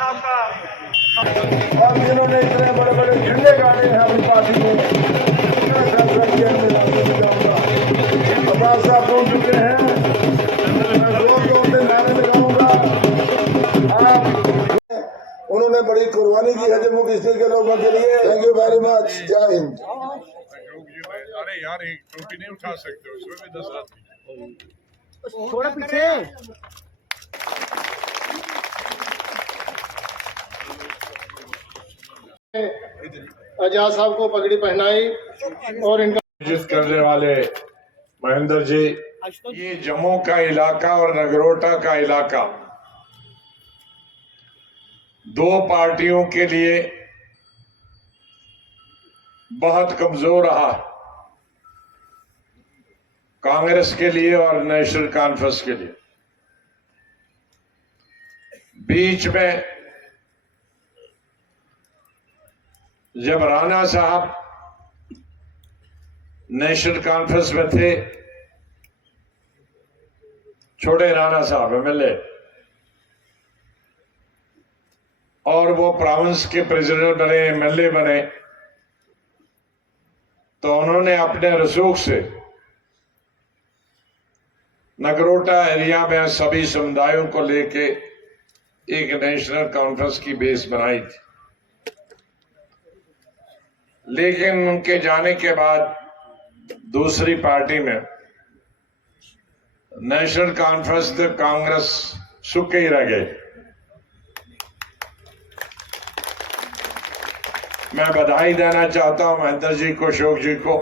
और जिन्होंने इतने बड़े बड़े झंडे गाड़े हैं अपनी पार्टी में, प्रकाश साहब पहुंच चुके हैं। मैं जोर जोर से नारे लगाऊंगा। उन्होंने बड़ी कुर्बानी की है जम्मू कश्मीर के लोगों के लिए। Thank you very much. जय हिंद। अरे यार एक टोपी नहीं उठा सकते, उसमें भी 10 आदमी थोड़ा पीछे। आजाद साहब को पगड़ी पहनाई और इनका जिस करने वाले महेंद्र जी, ये जम्मू का इलाका और नगरोटा का इलाका दो पार्टियों के लिए बहुत कमजोर रहा, कांग्रेस के लिए और नेशनल कॉन्फ्रेंस के लिए। बीच में जब राणा साहब नेशनल कॉन्फ्रेंस में थे, छोटे राणा साहब एमएलए, और वो प्रोविंस के प्रेसिडेंट बने, एमएलए बने, तो उन्होंने अपने रसूख से नगरोटा एरिया में सभी समुदायों को लेके एक नेशनल कॉन्फ्रेंस की बेस बनाई थी। लेकिन उनके जाने के बाद दूसरी पार्टी में नेशनल कॉन्फ्रेंस तो कांग्रेस सूखे ही रह गए। मैं बधाई देना चाहता हूं महेंद्र जी को, अशोक जी को,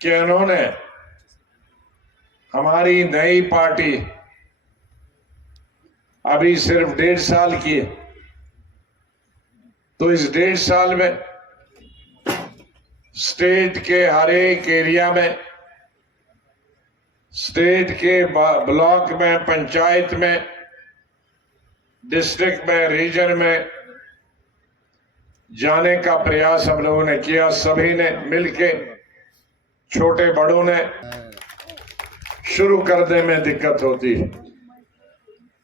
कि उन्होंने हमारी नई पार्टी अभी सिर्फ 1.5 साल की है, तो इस 1.5 साल में स्टेट के हर एक एरिया में, स्टेट के ब्लॉक में, पंचायत में, डिस्ट्रिक्ट में, रीजन में जाने का प्रयास हम लोगों ने किया। सभी ने मिलके, छोटे बड़ों ने, शुरू करने में दिक्कत होती है।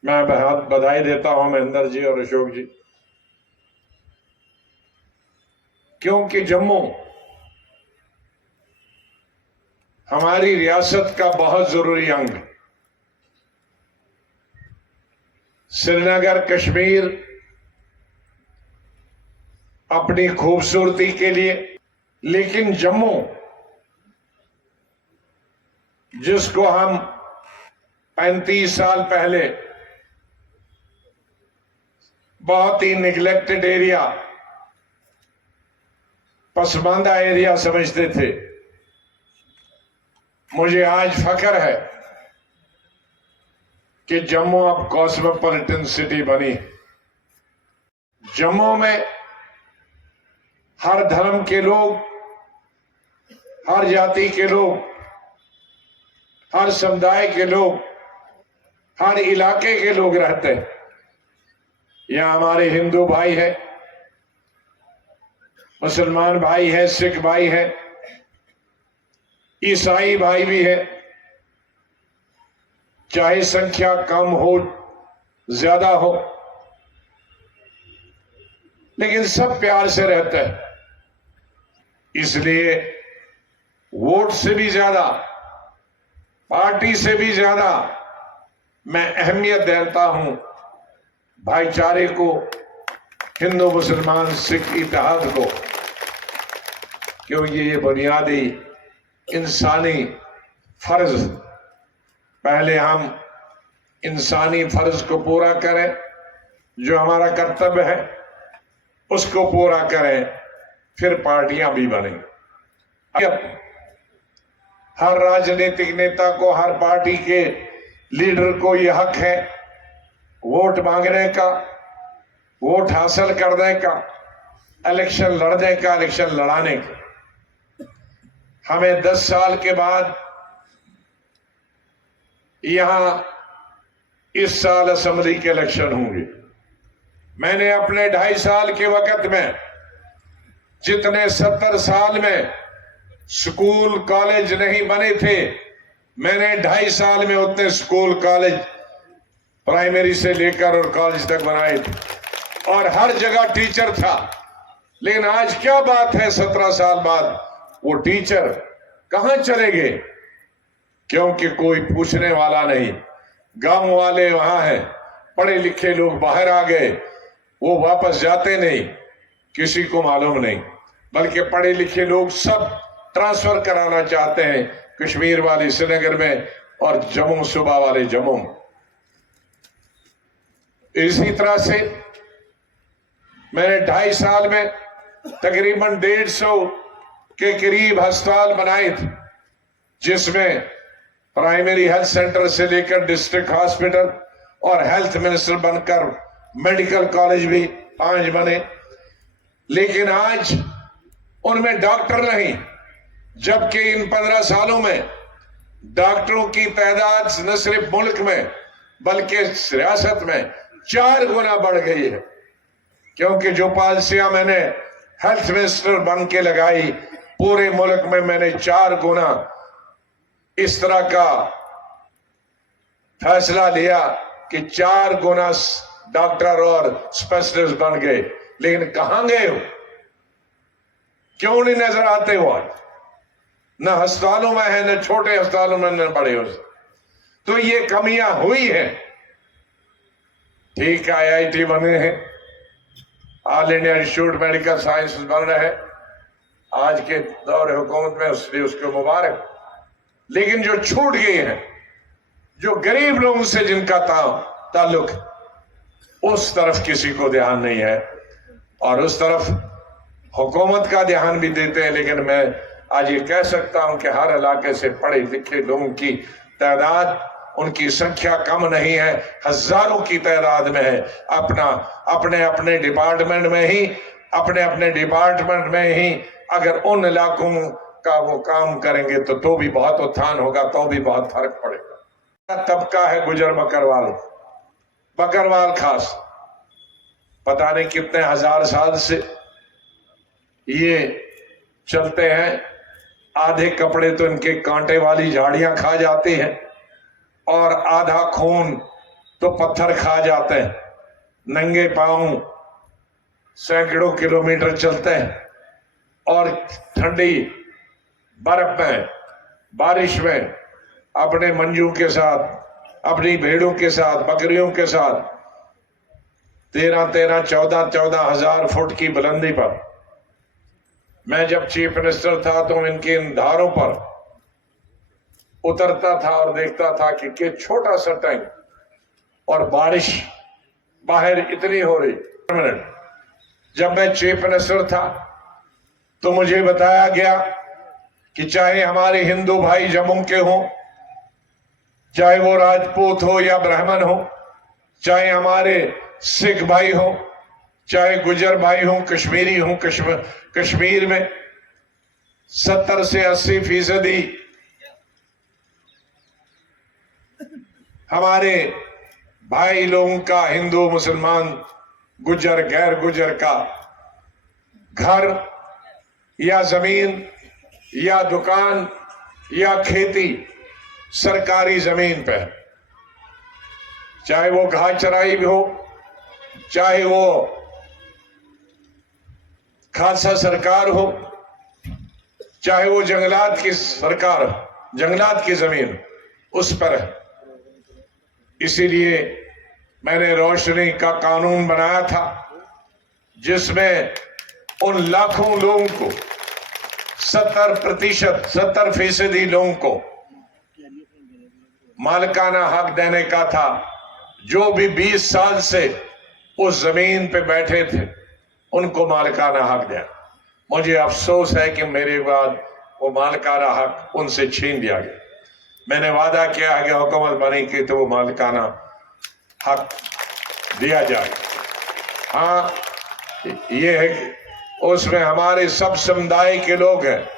मैं बहुत बधाई देता हूं महेंद्र जी और अशोक जी, क्योंकि जम्मू हमारी रियासत का बहुत जरूरी अंग है। श्रीनगर, कश्मीर अपनी खूबसूरती के लिए, लेकिन जम्मू जिसको हम 35 साल पहले बहुत ही निगलेक्टेड एरिया, पसमानदा एरिया समझते थे, मुझे आज फख्र है कि जम्मू अब कॉस्मोपॉलिटन सिटी बनी। जम्मू में हर धर्म के लोग, हर जाति के लोग, हर समुदाय के लोग, हर इलाके के लोग रहते हैं। यहाँ हमारे हिंदू भाई है, मुसलमान भाई है, सिख भाई है, ईसाई भाई भी है, चाहे संख्या कम हो ज्यादा हो, लेकिन सब प्यार से रहते हैं। इसलिए वोट से भी ज्यादा, पार्टी से भी ज्यादा मैं अहमियत देता हूं भाईचारे को, हिंदू मुसलमान सिख इत्तेहाद को, क्योंकि ये बुनियादी इंसानी फर्ज, पहले हम इंसानी फर्ज को पूरा करें, जो हमारा कर्तव्य है उसको पूरा करें, फिर पार्टियां भी बनेंगी। हर राजनीतिक नेता को, हर पार्टी के लीडर को यह हक है वोट मांगने का, वोट हासिल करने का, इलेक्शन लड़ने का, इलेक्शन लड़ाने का। हमें 10 साल के बाद यहां इस साल असेंबली के इलेक्शन होंगे। मैंने अपने 2.5 साल के वक्त में जितने 70 साल में स्कूल कॉलेज नहीं बने थे, मैंने 2.5 साल में उतने स्कूल कॉलेज प्राइमरी से लेकर और कॉलेज तक बनाए थे और हर जगह टीचर था। लेकिन आज क्या बात है, 17 साल बाद वो टीचर कहां चले गए? क्योंकि कोई पूछने वाला नहीं। गांव वाले वहां हैं, पढ़े लिखे लोग बाहर आ गए, वो वापस जाते नहीं, किसी को मालूम नहीं। बल्कि पढ़े लिखे लोग सब ट्रांसफर कराना चाहते हैं, कश्मीर वाले श्रीनगर में और जम्मू सूबा वाले जम्मू। इसी तरह से मैंने 2.5 साल में तकरीबन 150 के करीब अस्पताल बनाए थे, जिसमें प्राइमरी हेल्थ सेंटर से लेकर डिस्ट्रिक्ट हॉस्पिटल और हेल्थ मिनिस्टर बनकर मेडिकल कॉलेज भी 5 बने। लेकिन आज उनमें डॉक्टर नहीं, जबकि इन 15 सालों में डॉक्टरों की तादाद न सिर्फ मुल्क में बल्कि रियासत में 4 गुना बढ़ गई है। क्योंकि जो पॉलिसियां मैंने हेल्थ मिनिस्टर बन के लगाई, पूरे मुल्क में मैंने 4 गुना इस तरह का फैसला लिया कि 4 गुना डॉक्टर और स्पेशलिस्ट बन गए। लेकिन कहां गए हो? क्यों नहीं नजर आते हो? न अस्पतालों में है, न छोटे अस्पतालों में, न बड़े। तो ये कमियां हुई हैं। ठीक है, IIT बने हैं, all India institute medical science बन रहे हैं आज के दौर हुकूमत में, उसलिए उसको मुबारक। लेकिन जो छूट गए हैं, जो गरीब लोगों से जिनका ताल्लुक, उस तरफ किसी को ध्यान नहीं है और उस तरफ हुकूमत का ध्यान भी देते हैं। लेकिन मैं आज ये कह सकता हूं कि हर इलाके से पढ़े लिखे लोगों की तादाद, उनकी संख्या कम नहीं है, हजारों की तादाद में है। अपने अपने डिपार्टमेंट में ही अगर उन इलाकों का वो काम करेंगे तो भी बहुत उत्थान होगा, तो भी बहुत फर्क पड़ेगा। तबका है गुजर बकरवाल खास, पता नहीं कितने हजार साल से ये चलते हैं। आधे कपड़े तो इनके कांटे वाली झाड़ियां खा जाती हैं और आधा खून तो पत्थर खा जाते हैं। नंगे पांव सैकड़ों किलोमीटर चलते हैं और ठंडी बर्फ में, बारिश में अपने मंजू के साथ, अपनी भेड़ों के साथ, बकरियों के साथ 13-13, 14-14 हजार फुट की बुलंदी पर। मैं जब चीफ मिनिस्टर था तो इनके इन धारों पर उतरता था और देखता था कि छोटा सा टैंक और बारिश बाहर इतनी हो रही। जब मैं चीफ मिनिस्टर था तो मुझे बताया गया कि चाहे हमारे हिंदू भाई जम्मू के हों, चाहे वो राजपूत हो या ब्राह्मण हो, चाहे हमारे सिख भाई हो, चाहे गुजर भाई हो, कश्मीरी हो, कश्मीर में 70 से 80% हमारे भाई लोगों का, हिंदू मुसलमान गुजर गैर गुजर का घर या जमीन या दुकान या खेती सरकारी जमीन पे, चाहे वो घास चराई भी हो, चाहे वो खालसा सरकार हो, चाहे वो जंगलात की सरकार, जंगलात की जमीन उस पर है। इसीलिए मैंने रोशनी का कानून बनाया था, जिसमें उन लाखों लोगों को 70% लोगों को मालिकाना हक देने का था, जो भी 20 साल से उस जमीन पे बैठे थे उनको मालिकाना हक दिया। मुझे अफसोस है कि मेरे बाद वो मालिकाना हक उनसे छीन दिया गया। मैंने वादा किया है कि हुकूमत बनेगी तो वो मालिकाना हक दिया जाए। हाँ, ये है कि उसमें हमारे सब समुदाय के लोग हैं।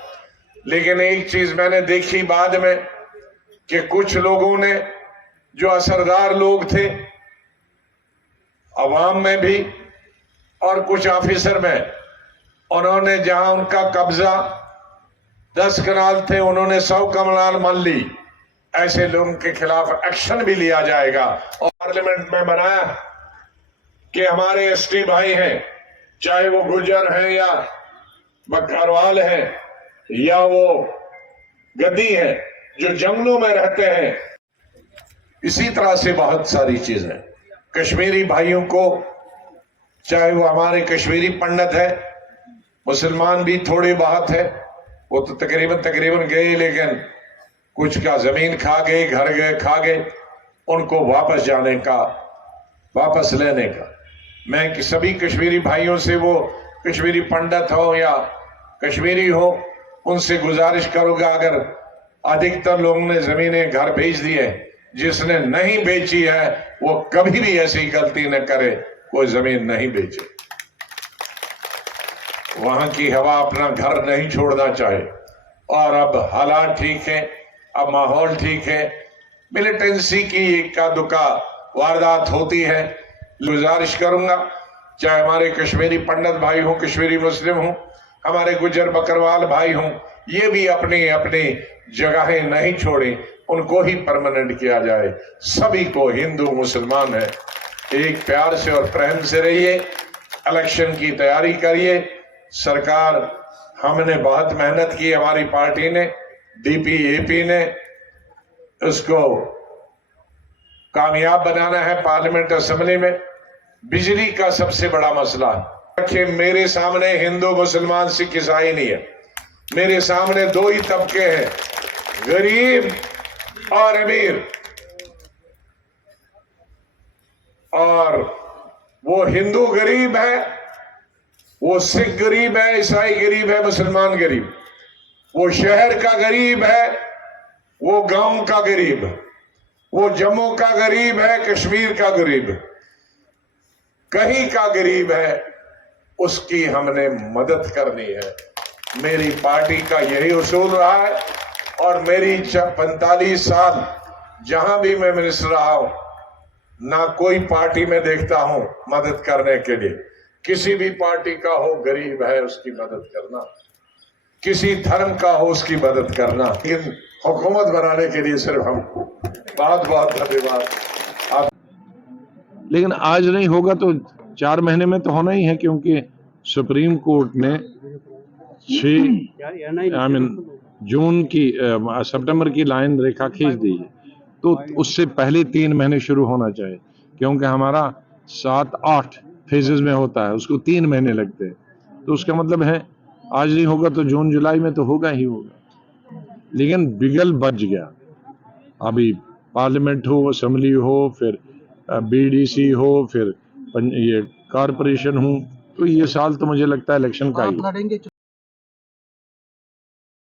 लेकिन एक चीज मैंने देखी बाद में कि कुछ लोगों ने, जो असरदार लोग थे अवाम में भी और कुछ ऑफिसर में, उन्होंने जहां उनका कब्जा 10 कनाल थे, उन्होंने 100 कनाल मान ली। ऐसे लोगों के खिलाफ एक्शन भी लिया जाएगा। और पार्लियामेंट में बनाया कि हमारे एसटी भाई हैं, चाहे वो गुर्जर हैं या बकरवाल हैं या वो गद्दी हैं, जो जंगलों में रहते हैं। इसी तरह से बहुत सारी चीजें कश्मीरी भाइयों को, चाहे वो हमारे कश्मीरी पंडित है, मुसलमान भी थोड़े बहुत है, वो तो तकरीबन गए, लेकिन कुछ का जमीन खा गए, घर गए खा गए, उनको वापस जाने का, वापस लेने का मैं कि सभी कश्मीरी भाइयों से, वो कश्मीरी पंडित हो या कश्मीरी हो, उनसे गुजारिश करूंगा, अगर अधिकतर लोगों ने जमीनें घर भेज दी है, जिसने नहीं बेची है वो कभी भी ऐसी गलती न करे, कोई जमीन नहीं बेचे। वहां की हवा अपना घर नहीं छोड़ना चाहे। और अब हालात ठीक है, अब माहौल ठीक है, मिलिटेंसी की इक्का दुक्का वारदात होती है। गुजारिश करूंगा, चाहे हमारे कश्मीरी पंडित भाई हो, कश्मीरी मुस्लिम हो, हमारे गुजर बकरवाल भाई हों, ये भी अपनी अपनी जगहें नहीं छोड़ें, उनको ही परमानेंट किया जाए। सभी को, हिंदू मुसलमान है, एक प्यार से और प्रेम से रहिए, इलेक्शन की तैयारी करिए। सरकार, हमने बहुत मेहनत की, हमारी पार्टी ने, DPAP ने, उसको कामयाब बनाना है पार्लियामेंट असेंबली में। बिजली का सबसे बड़ा मसला है, मेरे सामने हिंदू मुसलमान सिख ईसाई नहीं है, मेरे सामने दो ही तबके हैं, गरीब और अमीर। और वो हिंदू गरीब है, वो सिख गरीब है, ईसाई गरीब है, मुसलमान गरीब, वो शहर का गरीब है, वो गांव का गरीब, वो जम्मू का गरीब है, कश्मीर का गरीब, कहीं का गरीब है, उसकी हमने मदद करनी है। मेरी पार्टी का यही उसूल रहा है और मेरी 45 साल जहां भी मैं मिनिस्टर रहा हूं, ना कोई पार्टी में देखता हूं मदद करने के लिए। किसी भी पार्टी का हो, गरीब है उसकी मदद करना, किसी धर्म का हो उसकी मदद करना, लेकिन हुकूमत बनाने के लिए सिर्फ हम। बहुत बहुत धन्यवाद। लेकिन आज नहीं होगा तो 4 महीने में तो होना ही है, क्योंकि सुप्रीम कोर्ट ने 6 जून की सितंबर की लाइन रेखा खींच दी है, तो उससे पहले 3 महीने शुरू होना चाहिए, क्योंकि हमारा 7-8 फेजेस में होता है, उसको 3 महीने लगते हैं। तो उसका मतलब है आज नहीं होगा तो जून जुलाई में तो होगा ही होगा। लेकिन बिगल बच गया, अभी पार्लियामेंट हो, असेंबली हो, फिर BDC हो, फिर ये कारपोरेशन हो, तो ये साल तो मुझे लगता है इलेक्शन का ही।